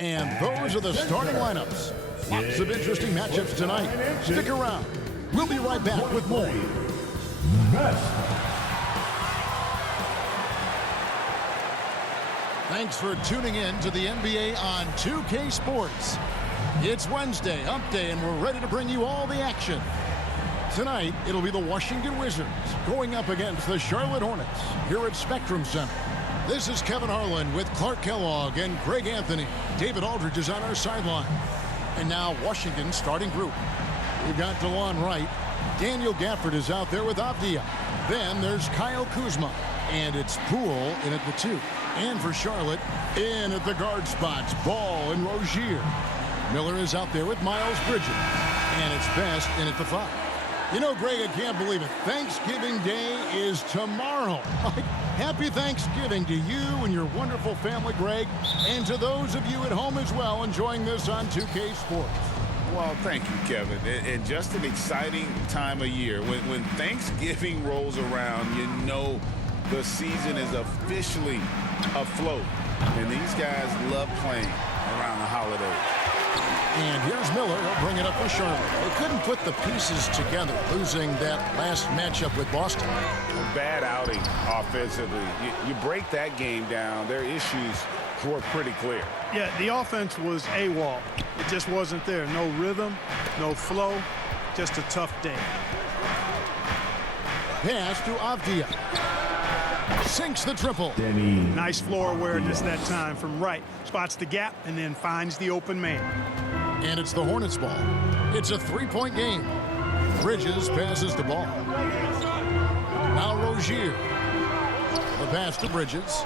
And those are the starting lineups. Lots of interesting matchups tonight. Stick around. We'll be right back with more. Thanks for tuning in to the NBA on 2K Sports. It's Wednesday, Hump Day, and we're ready to bring you all the action. Tonight, it'll be the Washington Wizards going up against the Charlotte Hornets here at Spectrum Center. This is Kevin Harlan with Clark Kellogg and Greg Anthony. David Aldridge is on our sideline. And now Washington's starting group. We've got DeLon Wright. Daniel Gafford is out there with Avdia. Then there's Kyle Kuzma. And it's Poole in at the 2. And for Charlotte, in at the guard spots, Ball and Rozier. Miller is out there with Miles Bridges. And it's Best in at the 5. You know, Greg, I can't believe it. Thanksgiving Day is tomorrow. Happy Thanksgiving to you and your wonderful family, Greg, and to those of you at home as well enjoying this on 2K Sports. Well, thank you, Kevin. And just an exciting time of year. When Thanksgiving rolls around, you know the season is officially afloat. And these guys love playing around the holidays. And here's Miller. He'll bring it up for Charlotte. They couldn't put the pieces together, losing that last matchup with Boston. A bad outing offensively. You break that game down, their issues were pretty clear. Yeah, the offense was AWOL. It just wasn't there. No rhythm, no flow, just a tough day. Pass to Avdia. Sinks the triple. Nice floor awareness that time from Wright. Spots the gap and then finds the open man. And it's the Hornets ball. It's a three-point game. Bridges passes the ball. Now Rozier. The pass to Bridges.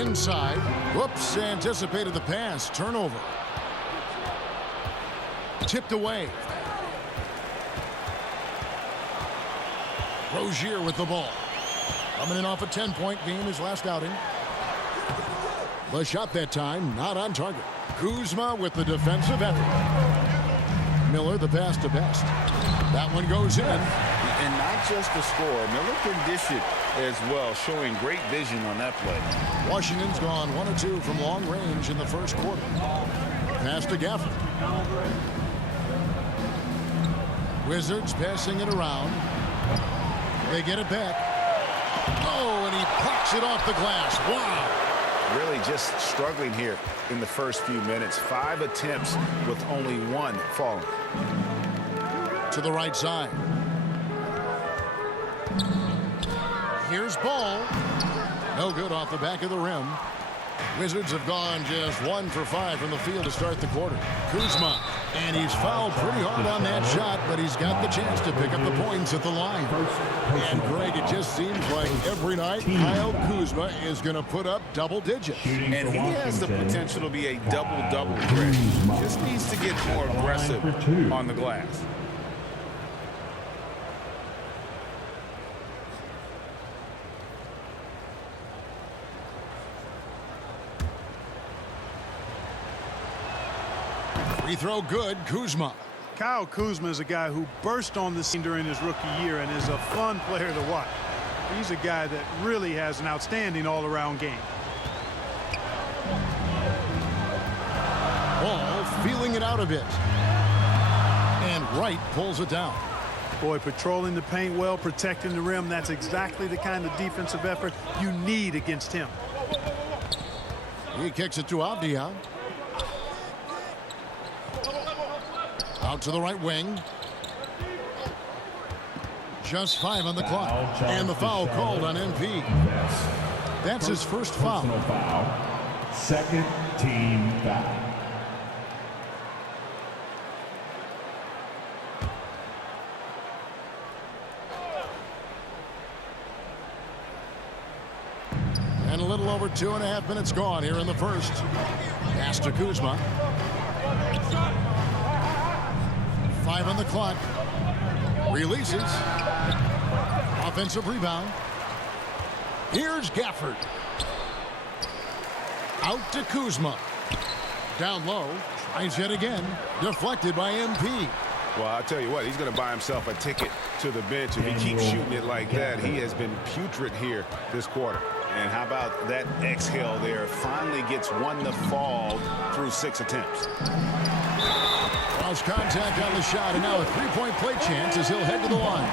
Inside. Whoops, anticipated the pass. Turnover. Tipped away. Rozier with the ball. Coming in off a 10-point game his last outing. The shot that time, not on target. Kuzma with the defensive effort. Miller the pass to Best. That one goes in. And not just the score. Miller can dish it as well, showing great vision on that play. Washington's gone 1 of 2 from long range in the first quarter. Pass to Gafford. Wizards passing it around. They get it back. Oh, and he pucks it off the glass. Wow. Really just struggling here in the first few minutes. 5 attempts with only 1 falling. To the right side. Here's Ball. No good off the back of the rim. Wizards have gone just 1 for 5 from the field to start the quarter. Kuzma. And he's fouled pretty hard on that shot, but he's got the chance to pick up the points at the line. And, Greg, it just seems like every night Kyle Kuzma is going to put up double digits. And he has the potential to be a double-double threat. Just needs to get more aggressive on the glass. Free throw good, Kuzma. Kyle Kuzma is a guy who burst on the scene during his rookie year and is a fun player to watch. He's a guy that really has an outstanding all-around game. Ball feeling it out a bit. And Wright pulls it down. Boy, patrolling the paint well, protecting the rim, that's exactly the kind of defensive effort you need against him. He kicks it to Avdia. Out to the right wing. Just 5 on the clock. And the foul called on MP. That's his first foul. Second team foul. And a little over 2.5 minutes gone here in the first. Pass to Kuzma. 5 on the clock. Releases. Offensive rebound. Here's Gafford. Out to Kuzma. Down low. Tries yet again. Deflected by MP. Well, I'll tell you what, he's going to buy himself a ticket to the bench if he keeps shooting it like that. He has been putrid here this quarter. And how about that exhale there? Finally gets one to fall through 6 attempts. Cross contact on the shot, and now a three-point play chance as he'll head to the line.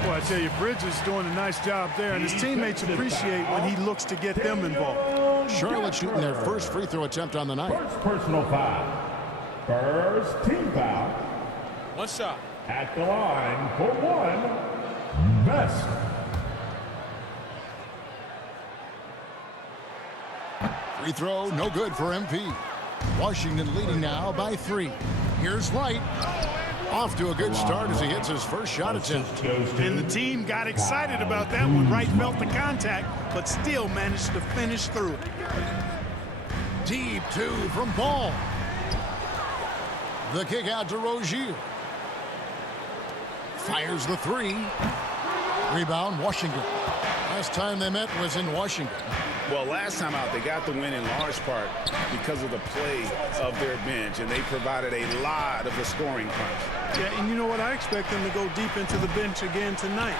Well, I tell you, Bridges doing a nice job there, and his teammates appreciate when he looks to get them involved. Charlotte shooting their first free throw attempt on the night. First personal foul. First team foul. One shot. At the line for one. Best. Free throw, no good for MP. Washington leading now by 3. Here's Wright. Off to a good start as he hits his first shot attempt. And the team got excited about that when Wright felt the contact, but still managed to finish through it. Deep 2 from Ball. The kick out to Rozier. Fires the 3. Rebound, Washington. Last time they met was in Washington. Well, last time out, they got the win in large part because of the play of their bench, and they provided a lot of the scoring punch. Yeah, and you know what? I expect them to go deep into the bench again tonight,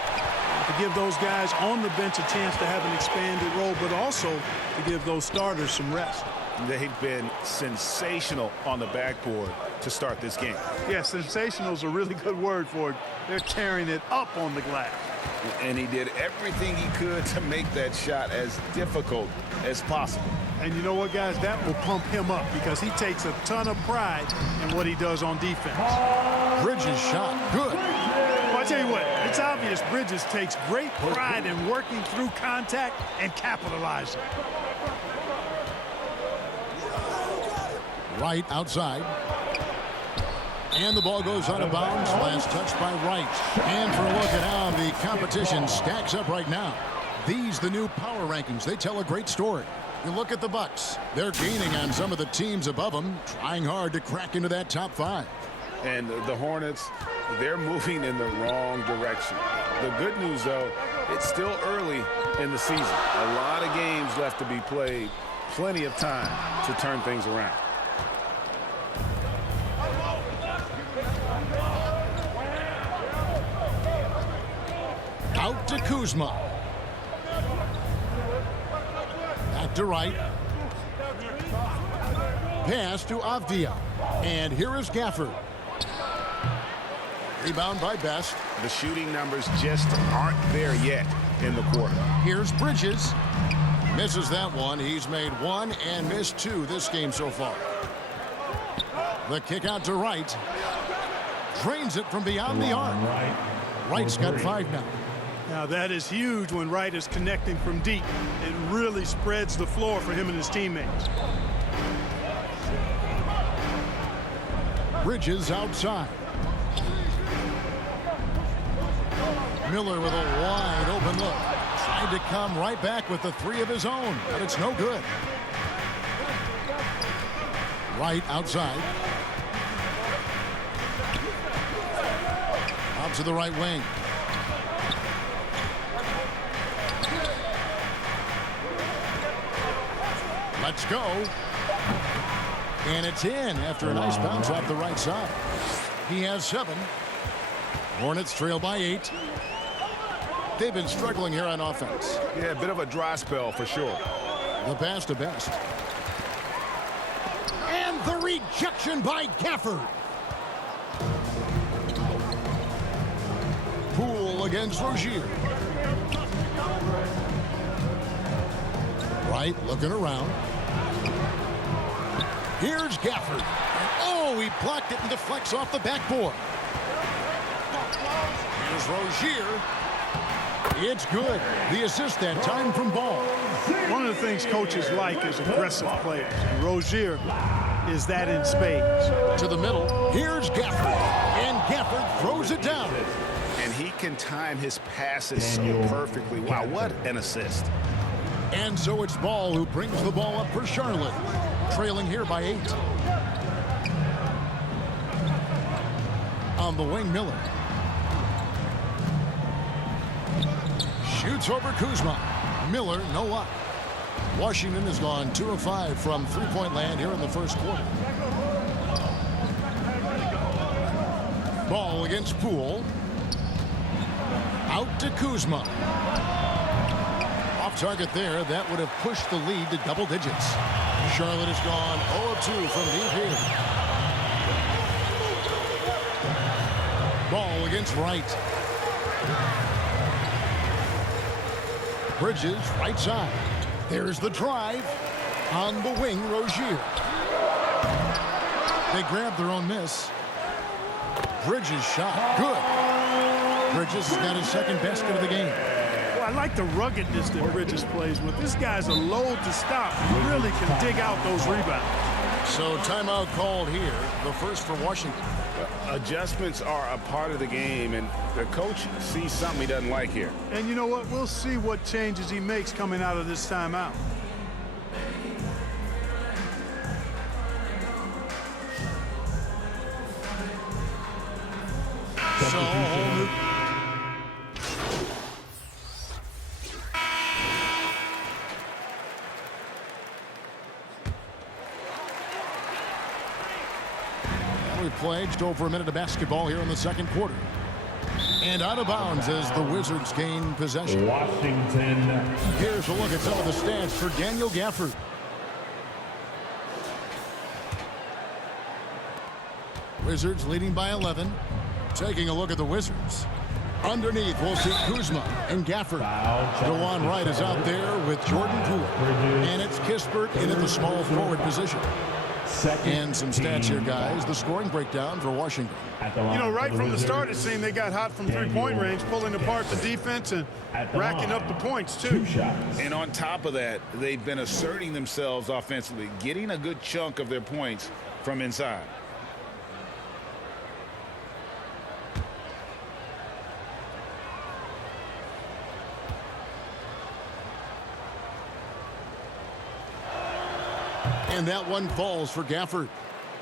to give those guys on the bench a chance to have an expanded role, but also to give those starters some rest. They've been sensational on the backboard to start this game. Yeah, sensational is a really good word for it. They're tearing it up on the glass. And he did everything he could to make that shot as difficult as possible. And you know what, guys? That will pump him up because he takes a ton of pride in what he does on defense. Bridges shot, good. Well, I tell you what, it's obvious Bridges takes great pride in working through contact and capitalizing. Wright outside. And the ball goes out of bounds. Last touch by Wright. And for a look at how the competition stacks up right now. These, the new power rankings, they tell a great story. You look at the Bucks. They're gaining on some of the teams above them, trying hard to crack into that top 5. And the Hornets, they're moving in the wrong direction. The good news, though, it's still early in the season. A lot of games left to be played. Plenty of time to turn things around. Out to Kuzma. Back to Wright. Pass to Avdia. And here is Gafford. Rebound by Best. The shooting numbers just aren't there yet in the quarter. Here's Bridges. Misses that one. He's made 1 and missed 2 this game so far. The kick out to Wright. Drains it from beyond the arc. Wright's got 5 now. Now that is huge when Wright is connecting from deep. It really spreads the floor for him and his teammates. Bridges outside. Miller with a wide open look. Tried to come right back with the 3 of his own, but it's no good. Wright outside. Out to the right wing. Let's go. And it's in after a nice bounce off the right side. He has 7. Hornets trail by 8. They've been struggling here on offense. Yeah, a bit of a dry spell for sure. The pass to Best. And the rejection by Gafford. Poole against Rozier. Wright looking around. Here's Gafford. And oh, he blocked it and deflects off the backboard. Here's Rozier. It's good. The assist that time from Ball. One of the things coaches like is aggressive players. And Rozier is that in spades. To the middle. Here's Gafford. And Gafford throws it down. And he can time his passes so perfectly. Wow, what an assist. And so it's Ball who brings the ball up for Charlotte. Trailing here by 8. On the wing, Miller. Shoots over Kuzma. Miller, no luck. Washington has gone 2 of 5 from three-point land here in the first quarter. Ball against Poole. Out to Kuzma. Off Off target there. That would have pushed the lead to double digits. Charlotte has gone 0-2 from deep here. Ball against Wright. Bridges, right side. There's the drive. On the wing, Rozier. They grab their own miss. Bridges shot. Good. Bridges has got his second basket of the game. Well, I like the ruggedness that Bridges plays with. This guy's a load to stop. He really can dig out those rebounds. So timeout called here. The first for Washington. Adjustments are a part of the game, and the coach sees something he doesn't like here. And you know what? We'll see what changes he makes coming out of this timeout. So, we played just over a minute of basketball here in the second quarter. And out of bounds as the Wizards gain possession. Washington. Here's a look at some of the stats for Daniel Gafford. Wizards leading by 11. Taking a look at the Wizards. Underneath, we'll see Kuzma and Gafford. DeJuan Wright is out there with Jordan Poole. And it's Kispert in at the small forward position. And some stats here, guys. The scoring breakdown for Washington. You know, right from the start, it seemed they got hot from three-point range, pulling apart the defense and racking up the points, too. And on top of that, they've been asserting themselves offensively, getting a good chunk of their points from inside. And that one falls for Gafford.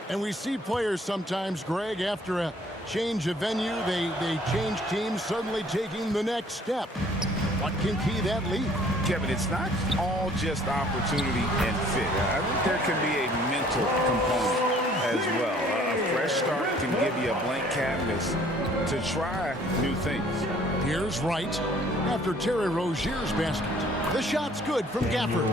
And we see players sometimes, Greg, after a change of venue, they change teams, suddenly taking the next step. What can key that lead? Kevin, it's not all just opportunity and fit. I think there can be a mental component as well. A fresh start can give you a blank canvas to try new things. Here's Wright after Terry Rozier's basket. The shot's good from Gafford.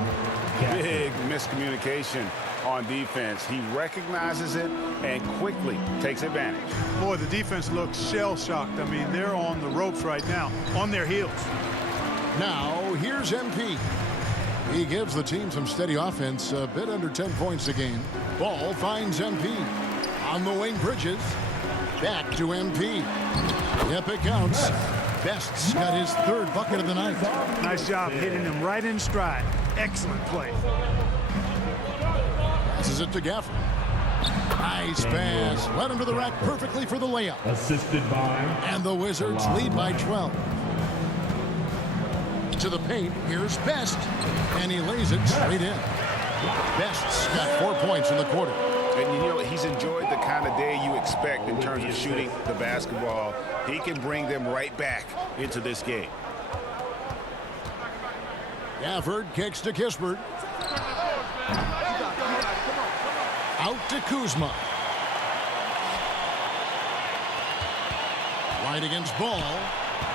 Big miscommunication on defense. He recognizes it and quickly takes advantage. Boy, the defense looks shell-shocked. I mean, they're on the ropes right now, on their heels. Now, here's MP. He gives the team some steady offense, a bit under 10 points a game. Ball finds MP. On the wing, Bridges. Back to MP. Yep, it counts. Best's got his third bucket of the night. Nice job hitting him right in stride. Excellent play. Passes it to Gafford. Nice pass. Led him to the rack perfectly for the layup. Assisted by. And the Wizards lead by 12. To the paint. Here's Best. And he lays it straight in. Best's got 4 points in the quarter. And you know, he's enjoyed the kind of day you expect in terms of shooting the basketball. He can bring them right back into this game. Gafford kicks to Kispert. Out to Kuzma. Right against Ball.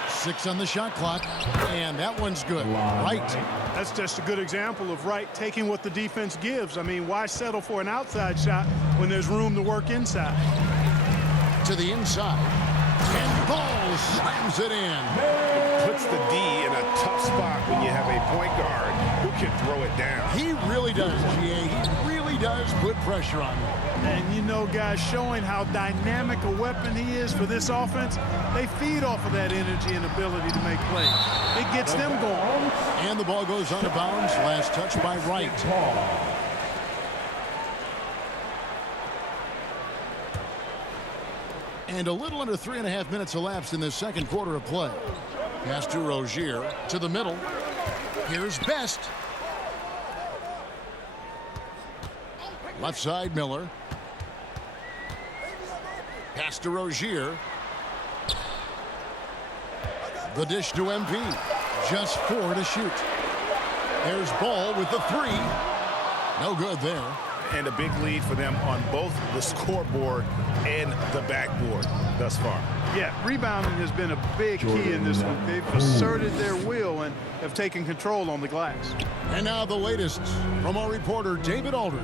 6 on the shot clock. And that one's good. Right. That's just a good example of Wright taking what the defense gives. I mean, why settle for an outside shot when there's room to work inside? To the inside. And Ball slams it in. Puts the D in a tough spot when you have a point guard who can throw it down. He really does, GA. He really does put pressure on him. And you know, guys, showing how dynamic a weapon he is for this offense, they feed off of that energy and ability to make plays. It gets them going. And the ball goes out of bounds. Last touch by Wright. And a little under 3.5 minutes elapsed in this second quarter of play. Pass to Rozier to the middle. Here's Best. Left side, Miller. Pass to Rozier. The dish to MP. Just 4 to shoot. There's Ball with the 3. No good there. And a big lead for them on both the scoreboard and the backboard thus far. Yeah, rebounding has been a big key in this one. They've asserted their will and have taken control on the glass. And now the latest from our reporter, David Aldridge.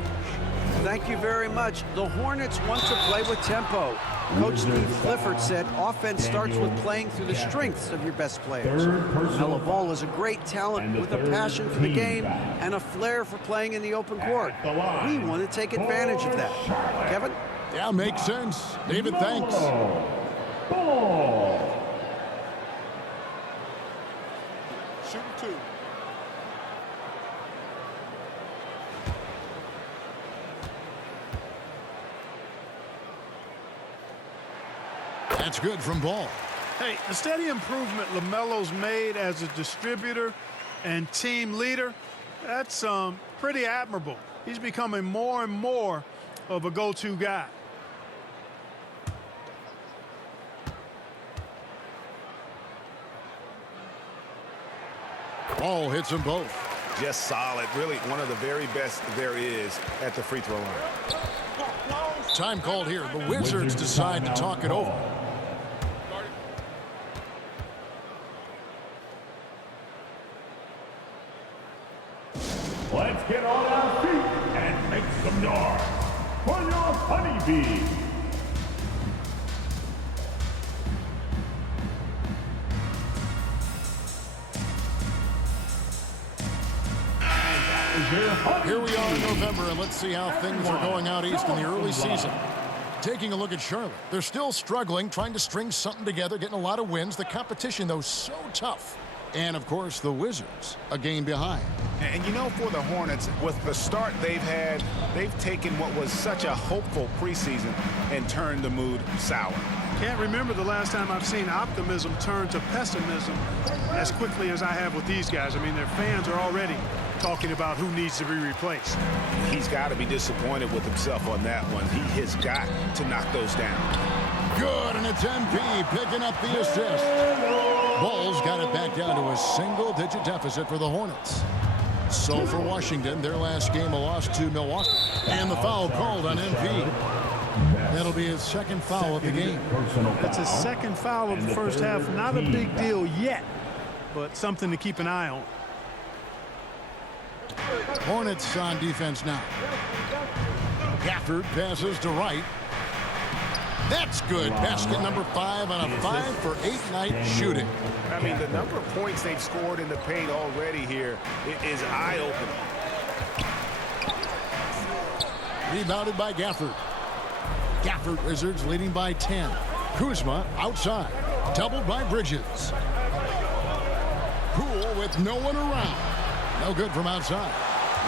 Thank you very much. The Hornets want to play with tempo. Coach Steve Clifford said offense starts with playing through the strengths of your best players. Now, Laval is a great talent with a passion for the game and a flair for playing in the open court. We want to take advantage of that. Kevin? Yeah, makes sense. David, thanks. Shooting two. That's good from Ball. Hey, the steady improvement LaMelo's made as a distributor and team leader, that's pretty admirable. He's becoming more and more of a go-to guy. Ball hits them both. Just solid. Really one of the very best there is at the free throw line. Time called here. The Wizards decide to talk it over. Let's get on our feet and make some noise for your honeybee. Here we are in November, and let's see how things are going out east in the early season. Taking a look at Charlotte. They're still struggling, trying to string something together, getting a lot of wins. The competition, though, so tough. And, of course, the Wizards, a game behind. And you know, for the Hornets, with the start they've had, they've taken what was such a hopeful preseason and turned the mood sour. Can't remember the last time I've seen optimism turn to pessimism as quickly as I have with these guys. I mean, their fans are already talking about who needs to be replaced. He's got to be disappointed with himself on that one. He has got to knock those down. Good, and it's MP picking up the assist. Bulls got it back down to a single-digit deficit for the Hornets. So for Washington, their last game a loss to Milwaukee. And the foul called on MP. That'll be his second foul of the game. That's his second foul of the first half. Not a big deal yet, but something to keep an eye on. Hornets on defense now. Gafford passes to Wright. That's good. Basket number 5 on a 5-for-8 night shooting. I mean, the number of points they've scored in the paint already here is eye-opening. Rebounded by Gafford. Gafford Wizards leading by 10. Kuzma outside. Doubled by Bridges. Poole with no one around. No good from outside.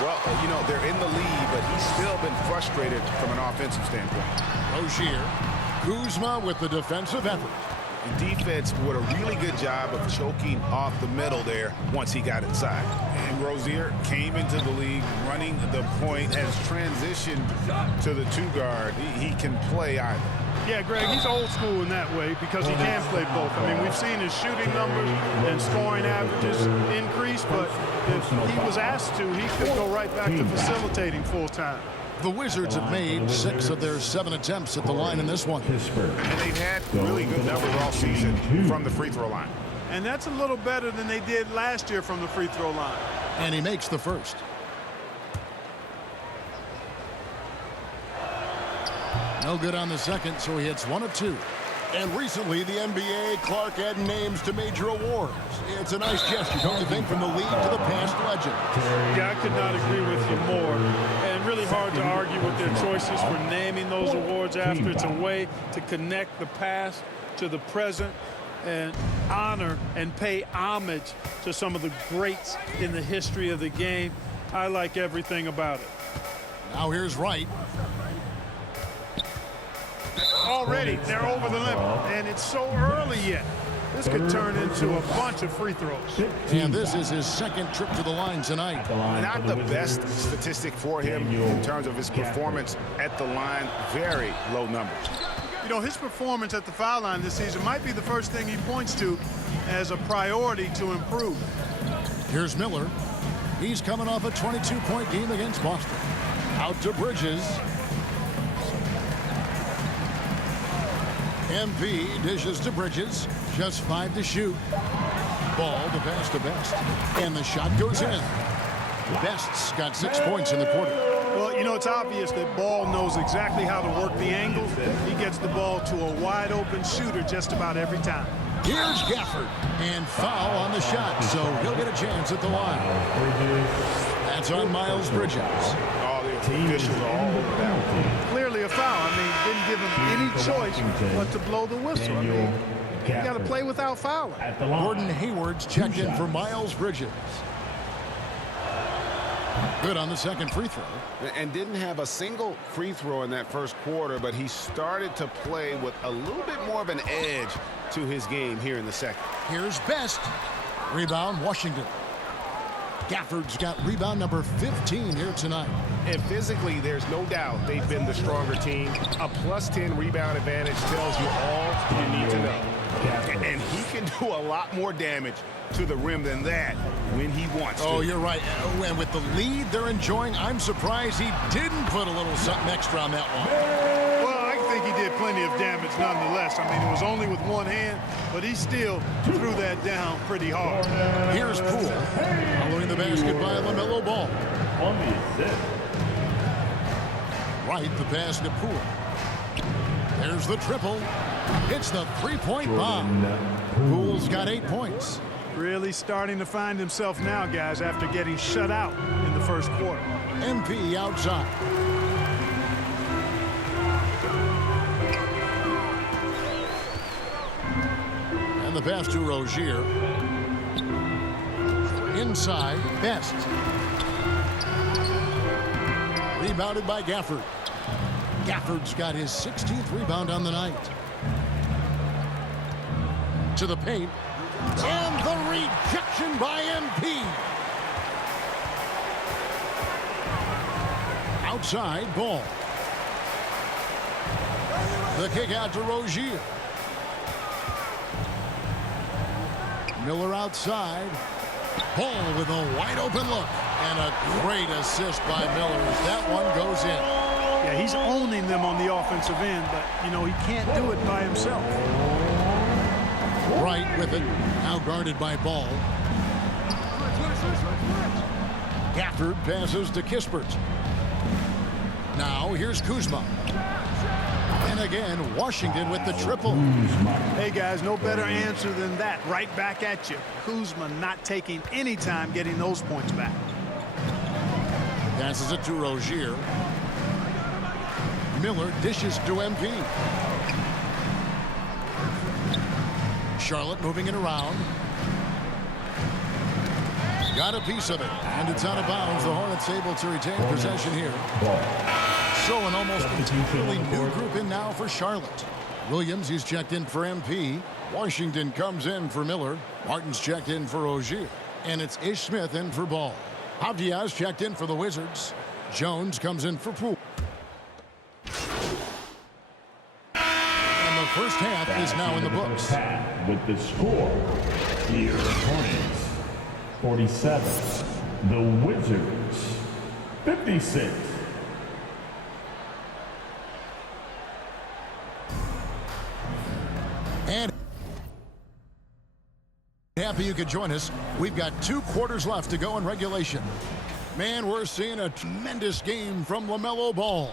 Well, you know, they're in the lead, but he's still been frustrated from an offensive standpoint. Rozier. Kuzma with the defensive effort. The defense did a really good job of choking off the middle there once he got inside. And Rozier came into the league running the point, has transitioned to the two-guard. He can play either. Yeah, Greg, he's old school in that way because he can play both. I mean, we've seen his shooting numbers and scoring averages increase, but if he was asked to, he could go right back to facilitating full-time. The Wizards have made 6 of their 7 attempts at the line in this one. And they've had really good numbers all season from the free throw line. And that's a little better than they did last year from the free throw line. And he makes the first. No good on the second, so he hits 1 of 2. And recently, the NBA, Clark adding names to major awards. It's a nice gesture, don't you think, from the league to the past legend. Yeah, I could not agree with you more. And really hard to argue with their choices for naming those awards after. It's a way to connect the past to the present and honor and pay homage to some of the greats in the history of the game. I like everything about it. Now here's Wright. Already, they're over the limit, and it's so early yet. This could turn into a bunch of free throws. And this is his second trip to the line tonight. Not the best statistic for him in terms of his performance at the line. Very low numbers. You know, his performance at the foul line this season might be the first thing he points to as a priority to improve. Here's Miller. He's coming off a 22-point game against Boston. Out to Bridges. MP dishes to Bridges. Just 5 to shoot. Ball to pass to Best. And the shot goes in. Best's got 6 points in the quarter. Well, you know, it's obvious that Ball knows exactly how to work the angles. He gets the ball to a wide-open shooter just about every time. Here's Gafford. And foul on the shot, so he'll get a chance at the line. That's on Miles Bridges. All the officials are all over that one. Clearly a foul. I mean, didn't give him any choice but to blow the whistle. I mean, you got to play without fouling. Gordon Hayward's checked in for Miles Bridges. Good on the second free throw. And didn't have a single free throw in that first quarter, but he started to play with a little bit more of an edge to his game here in the second. Here's Best. Rebound, Washington. Gafford's got rebound number 15 here tonight. And physically, there's no doubt they've been the stronger team. A +10 rebound advantage tells you all you need to know. And he can do a lot more damage to the rim than that when he wants to. Oh, you're right. And with the lead they're enjoying, I'm surprised he didn't put a little something extra on that one. Well, I think he did plenty of damage nonetheless. I mean, it was only with one hand, but he still threw that down pretty hard. Here's Poole. Following the basket by LaMelo Ball. On the assist. Right, the pass to Poole. There's the triple. It's the three-point bomb. Poole's got 8 points. Really starting to find himself now, guys, after getting shut out in the first quarter. MP outside. And the pass to Rozier. Inside, Best. Rebounded by Gafford. Gafford's got his 16th rebound on the night. To the paint. And the rejection by MP. Outside, Ball. The kick out to Rozier. Miller outside. Ball with a wide open look. And a great assist by Miller as that one goes in. Yeah, he's owning them on the offensive end, but, you know, he can't do it by himself. Right with it. Now guarded by Ball. Gafford passes to Kispert. Now here's Kuzma. And again, Washington with the triple. Hey, guys, no better answer than that. Right back at you. Kuzma not taking any time getting those points back. Passes it to Rozier. Miller dishes to MP. Charlotte moving it around. Got a piece of it, and it's out of bounds. The Hornets able to retain possession here. So an almost entirely new group in now for Charlotte. Williams, he's checked in for MP. Washington comes in for Miller. Martin's checked in for Rozier. And it's Ish Smith in for Ball. Avdia's checked in for the Wizards. Jones comes in for Poole. And the first half is now in the books. With the score, your Hornets 47, the Wizards 56. And happy you could join us. We've got 2 quarters left to go in regulation. Man, we're seeing a tremendous game from LaMelo Ball.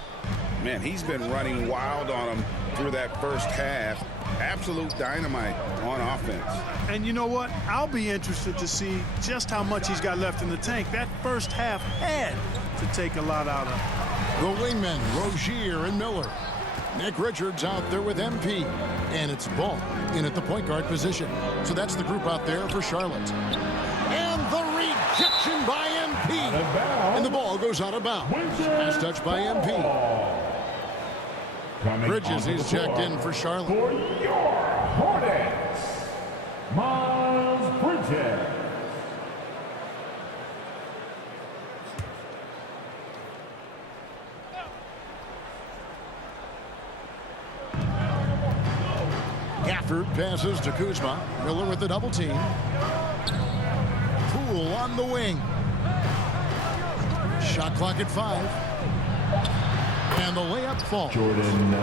Man, he's been running wild on him through that first half. Absolute dynamite on offense. And you know what? I'll be interested to see just how much he's got left in the tank. That first half had to take a lot out of him. The wingmen, Rozier and Miller. Nick Richards out there with MP. And it's Ball in at the point guard position. So that's the group out there for Charlotte. And the rejection by MP. And the ball goes out of bounds. Pass touch by MP. Bridges is checked in for Charlotte. For your Hornets, Miles Bridges. Gafford passes to Kuzma. Miller with the double team. Poole on the wing. Shot clock at 5. And the layup falls. Jordan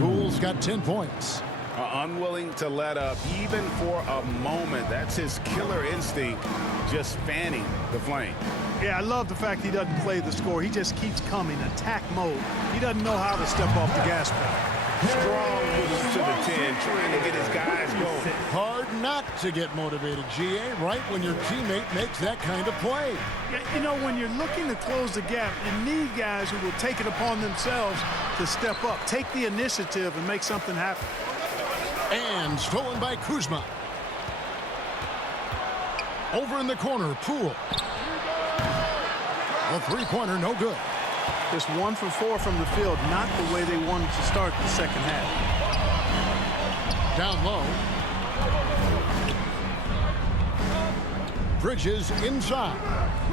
Poole's got 10 points. Unwilling to let up even for a moment. That's his killer instinct, just fanning the flame. Yeah, I love the fact he doesn't play the score. He just keeps coming, attack mode. He doesn't know how to step off the gas pedal. Strong moves to the 10, trying to get his guys going. Hard not to get motivated, GA, right when your teammate makes that kind of play. Yeah, you know, when you're looking to close the gap, you need guys who will take it upon themselves to step up, take the initiative, and make something happen. And stolen by Kuzma. Over in the corner, Poole. A three-pointer, no good. Just 1 for 4 from the field, not the way they wanted to start the second half. Down low. Bridges inside.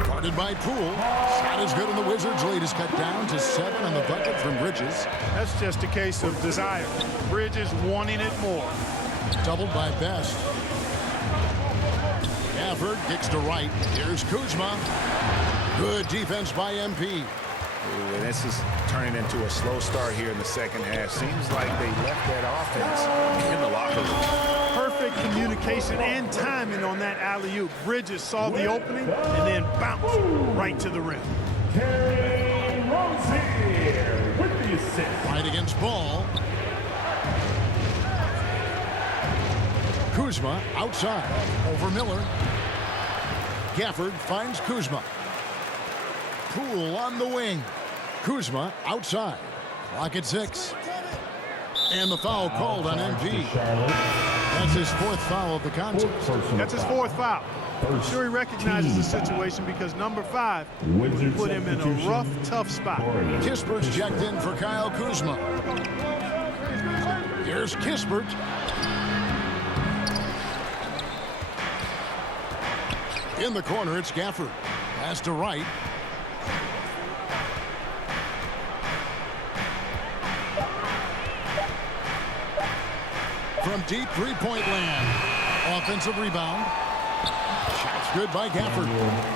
Guarded by Poole. Shot is good, and the Wizards' lead is cut down to 7 on the bucket from Bridges. That's just a case of desire. Bridges wanting it more. Doubled by Best. Gafford kicks to right. Here's Kuzma. Good defense by MP. Ooh, and this is turning into a slow start here in the second half. Seems like they left that offense in the locker room. Perfect communication and timing on that alley-oop. Bridges saw the opening and then bounced right to the rim. Terry Rozier with the assist. Right against Ball. Kuzma outside. Over Miller. Gafford finds Kuzma. Poole on the wing. Kuzma outside. Clock at 6. And the foul called on MP. That's his 4th foul of the contest. That's his 4th foul. I'm sure he recognizes the situation because number 5 put him in a rough, tough spot. Kispert's checked in for Kyle Kuzma. Here's Kispert. In the corner, it's Gafford. Pass to right. From deep three-point land. Offensive rebound. Shot's good by Gafford.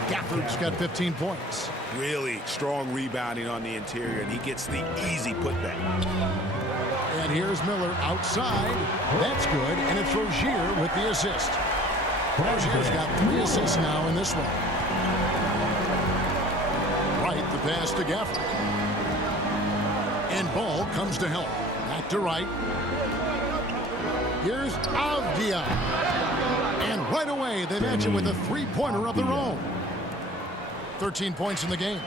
Gafford's got 15 points. Really strong rebounding on the interior, and he gets the easy putback. And here's Miller outside. That's good, and it's Rozier with the assist. Rozier's got 3 assists now in this one. Right, the pass to Gafford. And Ball comes to help. Back to right. Here's Avdia. And right away, they match it with a three-pointer of their own. 13 points in the game.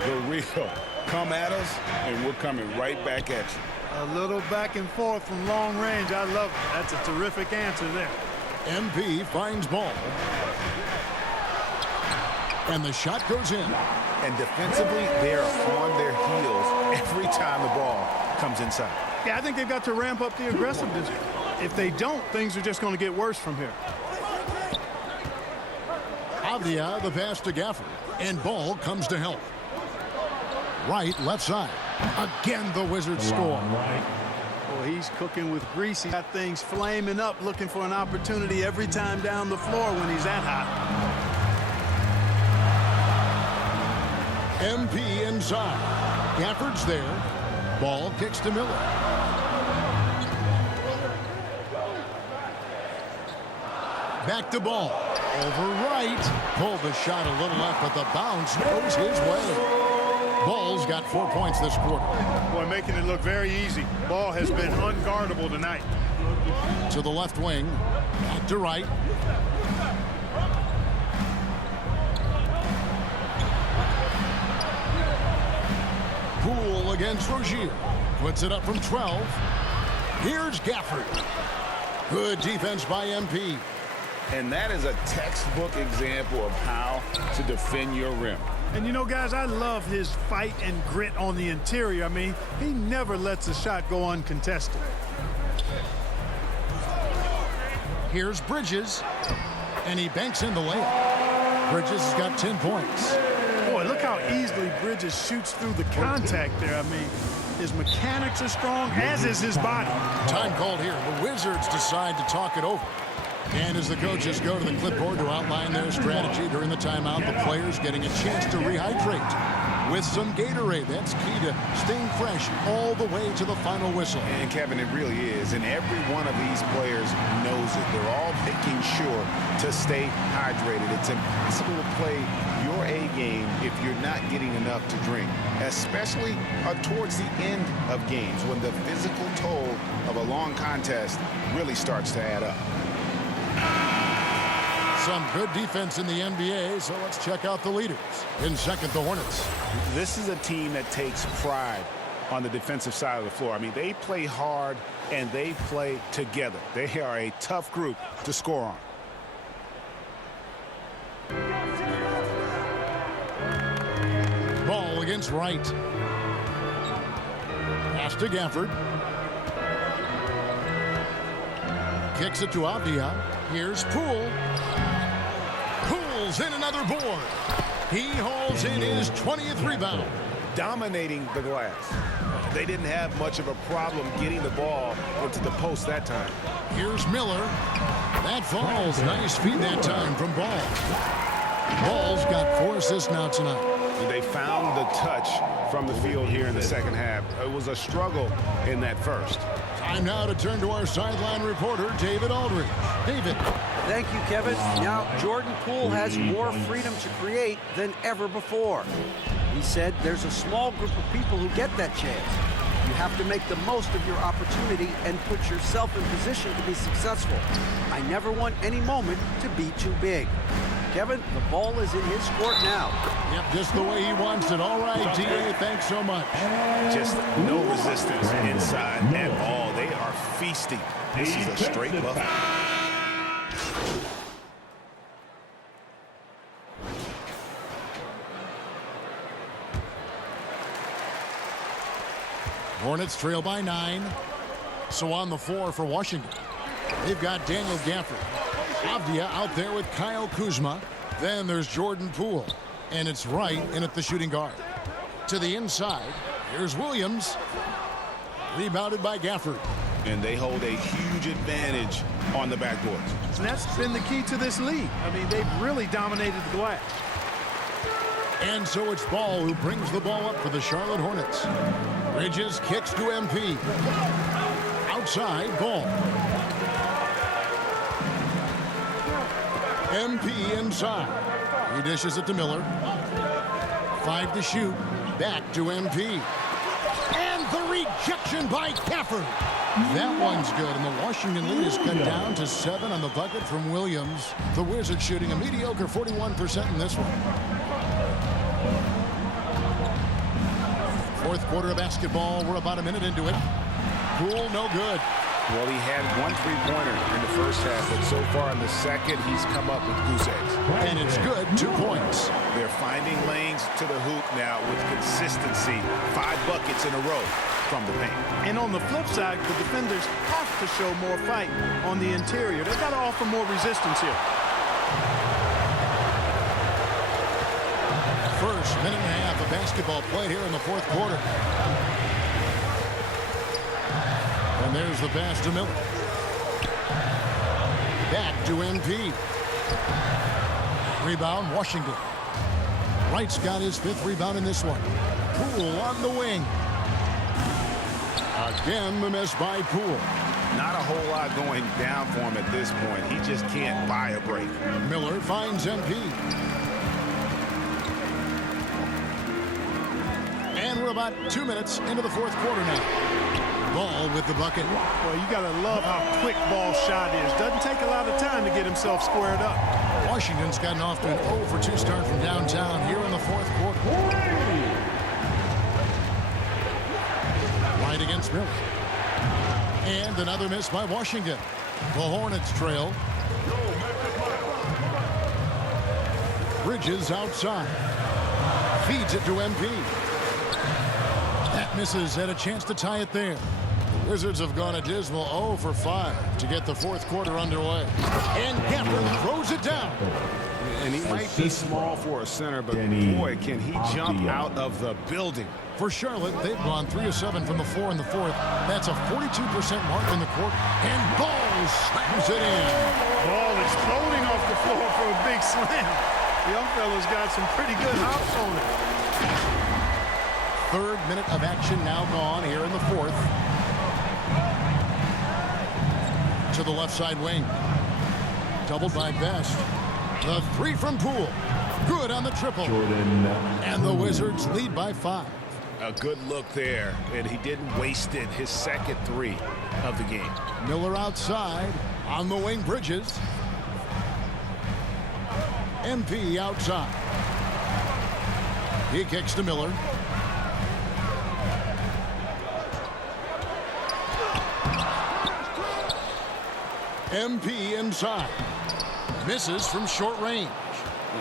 The real come at us, and we're coming right back at you. A little back and forth from long range. I love it. That's a terrific answer there. MP finds Ball. And the shot goes in. And defensively, they are on their heels every time the ball comes inside. Yeah, I think they've got to ramp up the aggressiveness. If they don't, things are just going to get worse from here. Avdia, the pass to Gafford. And Ball comes to help. Right, left side. Again, the Wizards score. Boy, he's cooking with grease. He's got things flaming up, looking for an opportunity every time down the floor when he's that hot. MP inside. Gafford's there. Ball kicks to Miller. Back to Ball. Over right. Pulled the shot a little left, but the bounce goes his way. Ball's got 4 points this quarter. Boy, making it look very easy. Ball has been unguardable tonight. To the left wing. Back to right. Poole against Rozier. Puts it up from 12. Here's Gafford. Good defense by MP. And that is a textbook example of how to defend your rim. And you know, guys, I love his fight and grit on the interior. I mean, he never lets a shot go uncontested. Here's Bridges. And he banks in the layup. Bridges has got 10 points. Boy, look how easily Bridges shoots through the contact there. I mean, his mechanics are strong, as is his body. Time called here. The Wizards decide to talk it over. And as the coaches go to the clipboard to outline their strategy during the timeout, the players getting a chance to rehydrate. with some Gatorade. That's key to staying fresh all the way to the final whistle. And Kevin, it really is. And every one of these players knows it. They're all making sure to stay hydrated. It's impossible to play your A game if you're not getting enough to drink, especially towards the end of games when the physical toll of a long contest really starts to add up. Some good defense in the NBA, so let's check out the leaders. In second, the Hornets. This is a team that takes pride on the defensive side of the floor. I mean, they play hard and they play together. They are a tough group to score on. Ball against Wright. Pass to Gafford. Kicks it to Avdia. Here's Poole. Poole's in another board. He hauls in his 20th rebound. Dominating the glass. They didn't have much of a problem getting the ball into the post that time. Here's Miller. That falls. Nice feed that time from Ball. Ball's got 4 assists now tonight. They found the touch from the field here in the second half. It was a struggle in that first. Time now to turn to our sideline reporter, David Aldridge. David. Thank you, Kevin. Now, Jordan Poole has more freedom to create than ever before. He said there's a small group of people who get that chance. You have to make the most of your opportunity and put yourself in position to be successful. I never want any moment to be too big. Kevin, the ball is in his court now. Yep, just the way he wants it. All right, T.A., thanks so much. Just no resistance inside at all. They are feasting. This is a straight buffet. Hornets trail by 9. So on the floor for Washington, they've got Daniel Gafford. Avdia out there with Kyle Kuzma. Then there's Jordan Poole. And it's Wright in at the shooting guard. To the inside, here's Williams. Rebounded by Gafford. And they hold a huge advantage on the backboards. And that's been the key to this league. I mean, they've really dominated the glass. And so it's Ball who brings the ball up for the Charlotte Hornets. Bridges kicks to MP. Outside, Ball. MP inside. He dishes it to Miller. 5 to shoot. Back to MP. And the rejection by Gafford. That one's good, and the Washington lead is cut down to 7 on the bucket from Williams. The Wizards shooting a mediocre 41% in this one. Fourth quarter of basketball. We're about a minute into it. Poole, no good. Well, he had 1 3-pointer in the first half, but so far in the second, he's come up with goose eggs. And it's good, 2 points. They're finding lanes to the hoop now with consistency. 5 buckets in a row from the paint. And on the flip side, the defenders have to show more fight on the interior. They've got to offer more resistance here. First minute and a half of basketball played here in the fourth quarter. And there's the pass to Miller. Back to MP. Rebound, Washington. Wright's got his 5th rebound in this one. Poole on the wing. Again, the miss by Poole. Not a whole lot going down for him at this point. He just can't buy a break. Miller finds MP. And we're about 2 minutes into the fourth quarter now. Ball with the bucket. Well, you got to love how quick Ball's shot is. Doesn't take a lot of time to get himself squared up. Washington's gotten off to an 0 for 2 start from downtown here in the fourth quarter. Right against Miller. And another miss by Washington. The Hornets trail. Bridges outside. Feeds it to MP. That misses. Had a chance to tie it there. The Wizards have gone a dismal 0 for 5 to get the fourth quarter underway. And Gafford throws it down. And he might be small for a center, but boy, can he jump out of the building. For Charlotte, they've gone 3 of 7 from the floor in the fourth. That's a 42% mark in the court. And Ball slams it in. Ball exploding off the floor for a big slam. The young fella's got some pretty good hops on it. third minute of action now gone here in the fourth. To the left side wing. Doubled by Best. The three from Poole. Good on the triple. And the Wizards lead by 5. A good look there, and he didn't waste it. His second three of the game. Miller outside. On the wing, Bridges. MP outside. He kicks to Miller. MP inside. Misses from short range.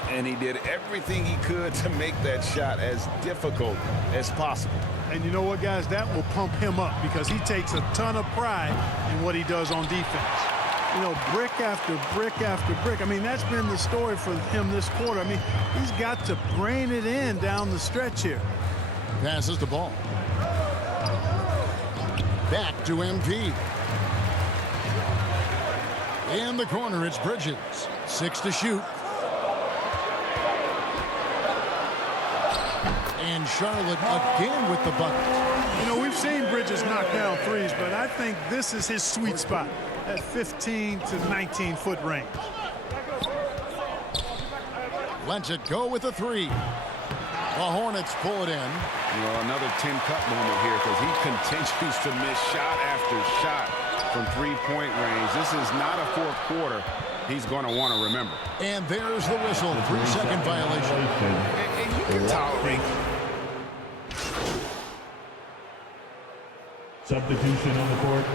And he did everything he could to make that shot as difficult as possible. And you know what, guys? That will pump him up because he takes a ton of pride in what he does on defense. You know, brick after brick after brick. I mean, that's been the story for him this quarter. I mean, he's got to brain it in down the stretch here. Passes the ball. Back to MP. In the corner, it's Bridges. 6 to shoot. And Charlotte again with the bucket. You know, we've seen Bridges knock down threes, but I think this is his sweet spot at 15 to 19-foot range. Lets it go with a 3. The Hornets pull it in. Well, another 10-cut moment here because he continues to miss shot after shot from three-point range. This is not a fourth quarter he's going to want to remember. And there's the whistle. 3-second violation. And you can tolerate. Substitution on the court.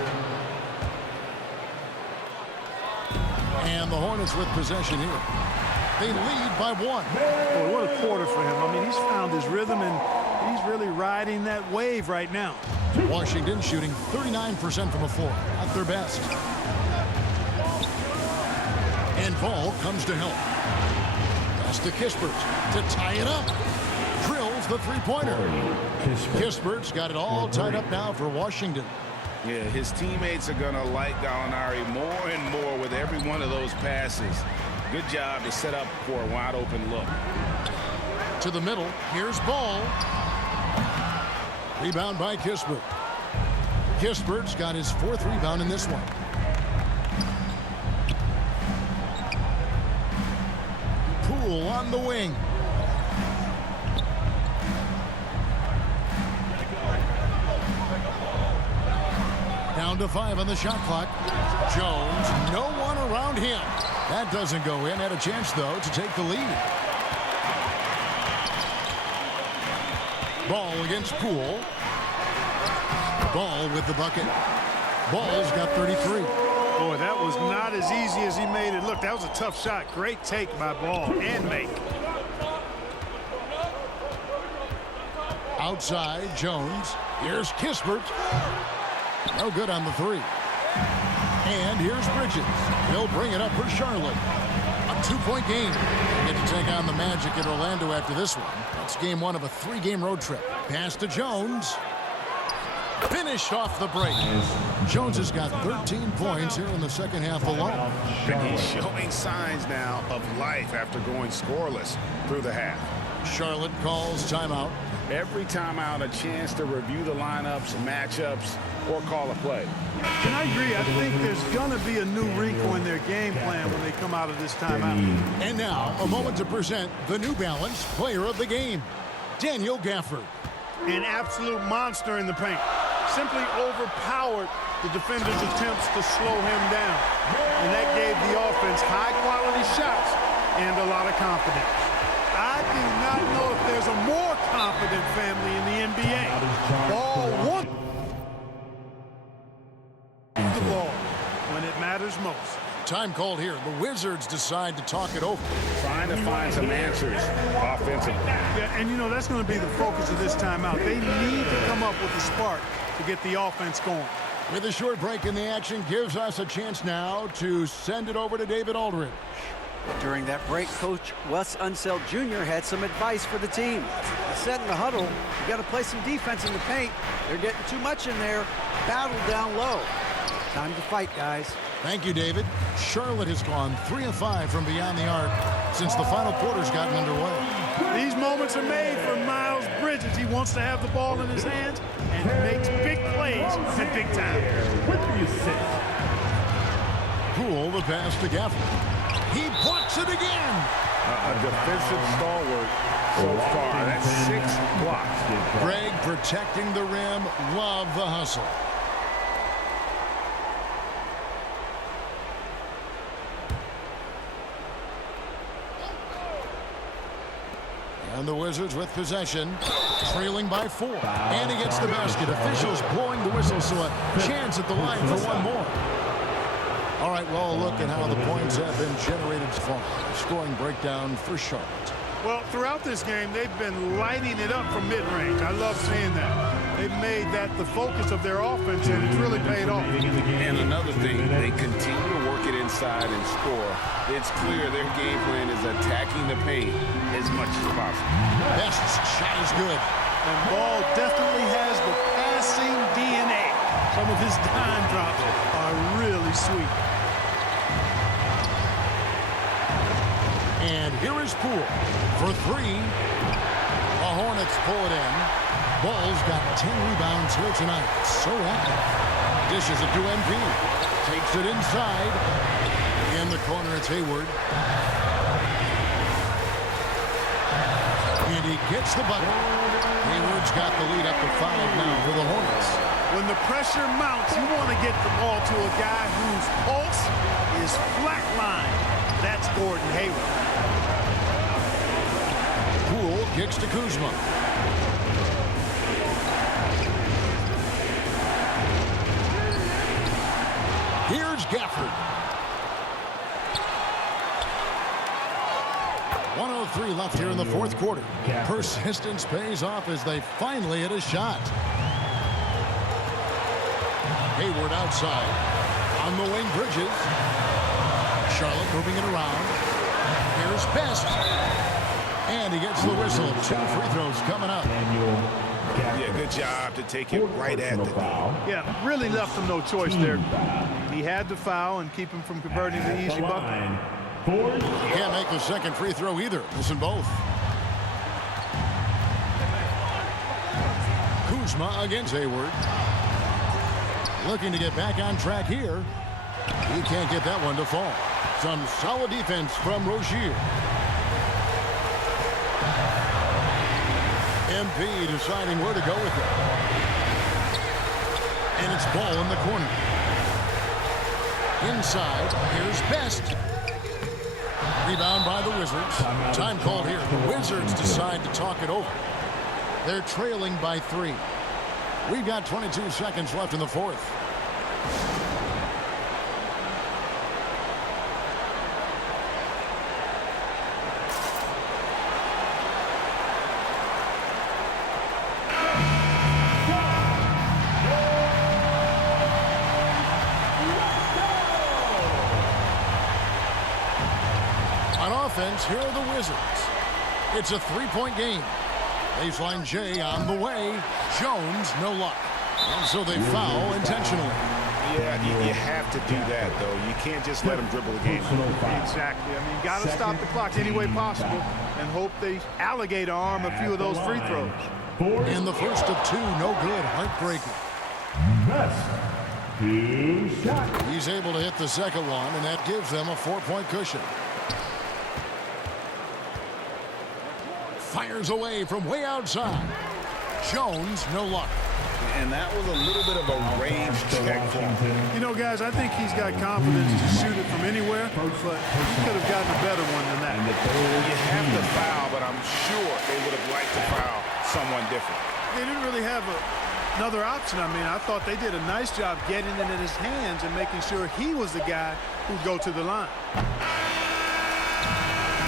And the Hornets with possession here. They lead by 1. Boy, what a quarter for him. I mean, he's found his rhythm, and he's really riding that wave right now. Washington shooting 39% from the floor. At their best. And ball comes to help. Pass to Kispert to tie it up. Drills the three-pointer. Kispert's got it all tied up now for Washington. Yeah, his teammates are going to like Gallinari more and more with every one of those passes. Good job to set up for a wide-open look. To the middle. Here's Ball. Rebound by Kispert. Kispert's got his 4th rebound in this one. Poole on the wing. Down to 5 on the shot clock. Jones, no one around him. That doesn't go in. Had a chance, though, to take the lead. Ball against Poole. Ball with the bucket. Ball's got 33. Boy, that was not as easy as he made it look. That was a tough shot. Great take by Ball and make. Outside, Jones. Here's Kispert. No good on the 3. And here's Bridges. He'll bring it up for Charlotte. A 2-point game. They get to take on the Magic in Orlando after this one. That's game 1 of a 3-game road trip. Pass to Jones. Finished off the break. Jones has got 13 points here in the second half alone. And he's showing signs now of life after going scoreless through the half. Charlotte calls timeout. Every timeout, a chance to review the lineups, matchups, or call a play. And I agree. I think there's going to be a new wrinkle in their game plan when they come out of this timeout. And now, a moment to present the New Balance Player of the Game, Daniel Gafford. An absolute monster in the paint. Simply overpowered the defender's attempts to slow him down. And that gave the offense high-quality shots and a lot of confidence. I do not know if there's a more confident family in the NBA. Ball one. The ball when it matters most. Time called here. The Wizards decide to talk it over. Trying to find some answers offensively. Yeah, and you know, that's going to be the focus of this timeout. They need to come up with a spark to get the offense going. With a short break in the action, gives us a chance now to send it over to David Aldridge. During that break, Coach Wes Unseld Jr. had some advice for the team. To set in the huddle, you got to play some defense in the paint. They're getting too much in there. Battle down low. Time to fight, guys. Thank you, David. Charlotte has gone 3 of 5 from beyond the arc since the final quarter's gotten underway. These moments are made for Miles Bridges. He wants to have the ball in his hands and makes big plays at big time. With the assist. Poole, the pass to Gafford. He blocks it again. A defensive stalwart so far. That's 6 blocks. Greg protecting the rim. Love the hustle. And the Wizards with possession, trailing by 4. And he gets the basket. Officials blowing the whistle, so a chance at the line for one more. All right, well, look at how the points have been generated so far. Scoring breakdown for Charlotte. Well, throughout this game, they've been lighting it up from mid-range. I love seeing that. They've made that the focus of their offense, and it's really paid off. And another thing, they continue to work it inside and score. It's clear their game plan is attacking the paint as much as possible. Best's shot is good. And Ball definitely has the passing DNA. Some of his dime drops are really sweet. And here is Poole for 3. The Hornets pull it in. Ball's got 10 rebounds here tonight. So active. Dishes it to MP. Takes it inside. In the corner, it's Hayward. And he gets the bucket. Hayward's got the lead up to 5 now for the Hornets. When the pressure mounts, you want to get the ball to a guy whose pulse is flatlined. That's Gordon Hayward. Poole kicks to Kuzma. Here's Gafford. 1:03 left here in the fourth quarter. Persistence pays off as they finally hit a shot. Hayward outside. On the wing, Bridges. Charlotte moving it around. Here's Best. And he gets the whistle. 2 free throws coming up. Yeah, good job to take it right at the foul. Yeah, really left him no choice there. He had to foul and keep him from converting the easy bucket. Can't make the second free throw either. Listen both. Kuzma against Hayward. Looking to get back on track here. He can't get that one to fall. Some solid defense from Rozier. MP deciding where to go with it. And it's Ball in the corner. Inside, here's Best. Rebound by the Wizards. Time called here. The Wizards decide to talk it over. They're trailing by 3. We've got 22 seconds left in the fourth. Offense, here are the Wizards. It's a 3-point game. Baseline J on the way. Jones, no luck. And so they foul intentionally. Yeah, you have to do that, though. You can't just let them dribble the game. Exactly. I mean, got to stop the clock any way possible and hope they alligator arm a few of those free throws. In the first of 2, no good. Heartbreaking. He's able to hit the second one, and that gives them a 4-point cushion. Fires away from way outside. Jones, no luck. And that was a little bit of a range check for him. You know, guys, I think he's got confidence to shoot it from anywhere, but he could have gotten a better one than that. You have to foul, but I'm sure they would have liked to foul someone different. They didn't really have another option. I mean, I thought they did a nice job getting it in his hands and making sure he was the guy who'd go to the line.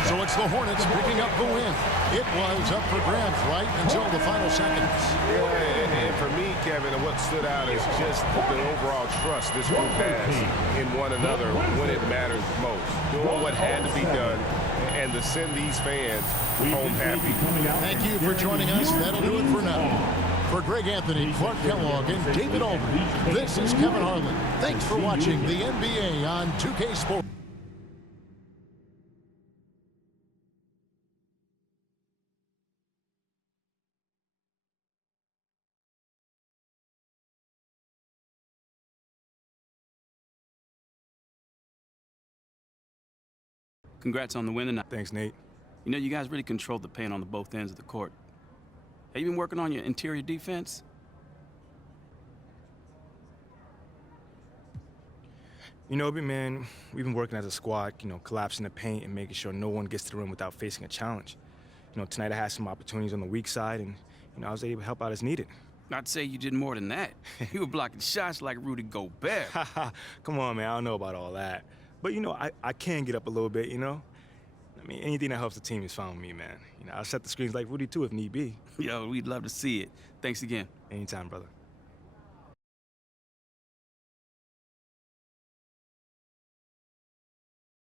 So it's the Hornets picking up the win. It was up for grabs right until the final seconds. Yeah, and for me, Kevin, what stood out is just the overall trust this group has in one another when it matters most. Doing what had to be done and to send these fans home happy. Thank you for joining us. That'll do it for now. For Greg Anthony, Clark Kellogg, and David Aldridge, this is Kevin Harlan. Thanks for watching the NBA on 2K Sports. Congrats on the win tonight. Thanks, Nate. You know, you guys really controlled the paint on the both ends of the court. Have you been working on your interior defense? You know, man, we've been working as a squad, collapsing the paint and making sure no one gets to the rim without facing a challenge. Tonight I had some opportunities on the weak side, and, I was able to help out as needed. I'd say you did more than that. You were blocking shots like Rudy Gobert. Come on, man, I don't know about all that. But, I can get up a little bit, I mean, anything that helps the team is fine with me, man. I'll set the screens like Rudy, too, if need be. Yo, we'd love to see it. Thanks again. Anytime, brother.